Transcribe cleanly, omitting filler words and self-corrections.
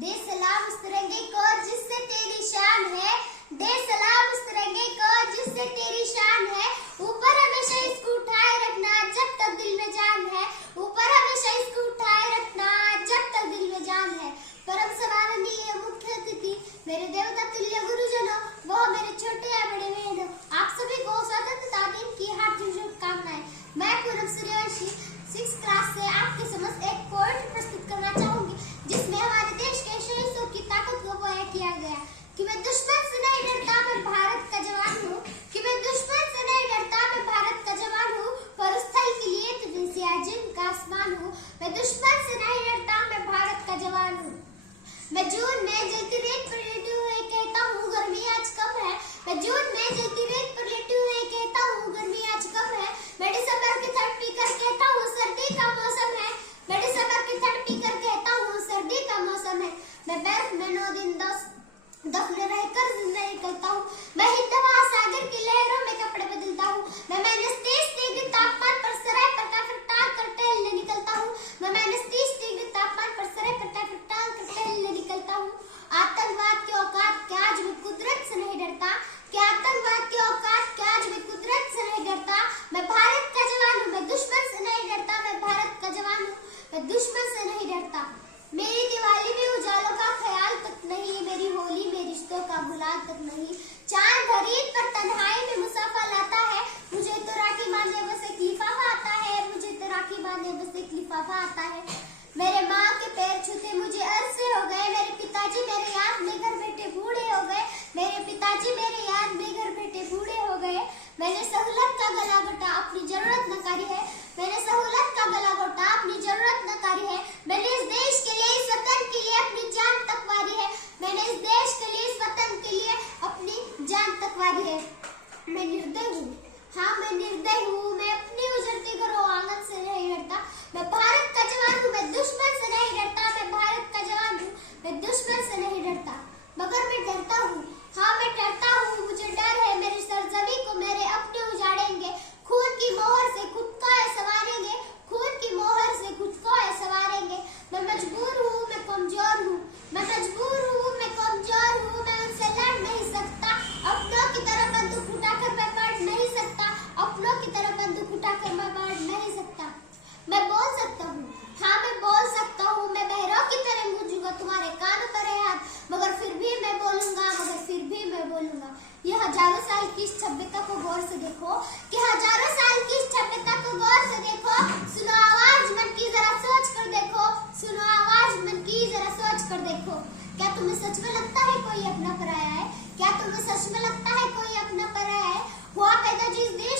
दे सलाम उस तिरंगे को जिससे तेरी शान है, दे सलाम उस तिरंगे को जिससे तेरी शान है। ऊपर हमेशा इसको उठाए रखना जब तक दिल में जान है, ऊपर हमेशा इसको उठाए रखना जब तक दिल में जान है। परम सम्माननीय मुख्य अतिथि मेरे देवता तुल्य गुरुजनों, वो मेरे छोटे या बड़े बहनों, आप सभी को स्वतंत्रता दिन की हार्दिक शुभकामनाएं। मैं पूनम सूर्यवंशी 6th क्लास से आपके समक्ष एक पोएट्री प्रस्तुत करना चाहूंगी, जिसमें हमारे देश के शहीदों की ताकत को बयां किया गया कि मैं दुश्मन से नहीं डरता, मैं भारत का जवान हूँ, कि मैं दुश्मन से नहीं डरता, मैं भारत का जवान हूँ, पर उस स्थल के लिए तो दिन से आजिम का आसमान हूँ। मैं दुश्मन से नहीं डरता, मैं भारत का जवान हूँ। मैं जून में जलती रेत पर लेटे हुए कहता हूँ गर्मी आज कम है, मैं जून में जलती रेत पर लेटे हुए कहता हूँ गर्मी आज कम है। मैं दिसंबर की ठंड पीकर कहता हूँ सर्दी का मौसम है, मैं दिसंबर की ठंड पीकर कहता हूँ सर्दी का मौसम है। मैं बर्फ में 9 दिन दफन रहकर जिंदगी करता हूँ, मैं हिंद महासागर की लहरों में कपड़े बदलता हूँ, मैं माइनस 30 डिग्री तापमान पर सराय पर काफिर टाल कर टहलने निकलता हूँ, मैं माइनस 30 डिग्री तापमान पर सराय पर काफिर टाल कर टहलने निकलता हूँ। आतंकवाद की औकात क्या आज भी कुदरत से नहीं डरता, क्या आतंकवाद की औकात क्या आज भी कुदरत से नहीं डरता। मैं भारत का जवान हूँ, मैं दुश्मन से नहीं डरता, मैं भारत का जवान हूँ, मैं दुश्मन से नहीं डरता। मेरी दिवाली में उजालों का ख्याल तक नहीं, मेरी होली में रिश्तों का गुलाल तक नहीं। चांद खरीद पर तन्हाई में मुसाफा लाता है, मुझे तो राखी बांधे बस एक लिफाफा आता है, मुझे तो राखी बांधे बस एक लिफाफा आता है। मेरे माँ के पैर छूते मुझे अरसे हो गए, मेरे पिताजी मेरे याद में घर बैठे बूढ़े हो गए, मेरे पिताजी मेरे याद में घर बैठे बूढ़े हो गए। मैंने सहूलत का गला घोटा अपनी जरूरत नकारी है, मैंने सहूलत का गला घोटा अपनी जरूरत नकारी है। मैंने इस देश के लिए इस वतन के लिए अपनी जान तक वारी है, मैंने इस देश के लिए इस वतन के लिए अपनी जान तक वारी है। मैं निर्दय हूँ, हाँ मैं निर्दय हूँ, मैं अपने उजड़ते घरों आंगन से नहीं डरता। मैं भारत का जवान हूँ, मैं दुश्मन से नहीं डरता, मैं भारत का जवान हूँ, मैं दुश्मन से नहीं डरता। मगर मैं डरता हूँ, हाँ मैं डरता हूँ, मुझे डर है मेरी सरजमी को मेरे अपने उजाड़ेंगे, खून की मोहर से खुद को संवारेंगे, खून की मोहर से खुद को संवारेंगे। मैं मजबूर हूँ, मैं कमजोर हूँ, मैं मजबूर हूँ, मैं कमजोर हूँ, मैं उनसे लड़ नहीं सकता, अपनों की तरफ बंदूक उठाकर मैं बढ़ नहीं सकता, अपनों की तरफ बंदूक उठाकर मैं बढ़ नहीं सकता। मैं बोल सकता हूँ, हाँ मैं बोल सकता हूँ, मैं बहरों की तरह गूंजूंगा तुम्हारे कानों पर है हाथ, मगर फिर भी मैं बोलूंगा, मगर फिर भी मैं बोलूंगा। ये हजारों साल की इस सभ्यता को गौर से देखो, कि हजारों साल की इस सभ्यता को गौर से देखो। सुनो आवाज मन की जरा सोच कर देखो, सुनो आवाज मन की जरा सोच कर देखो। क्या तुम्हें सच में लगता है कोई अपना पराया है, क्या तुम्हें सच में लगता है कोई अपना पराया है। हुआ पैदा जिस देश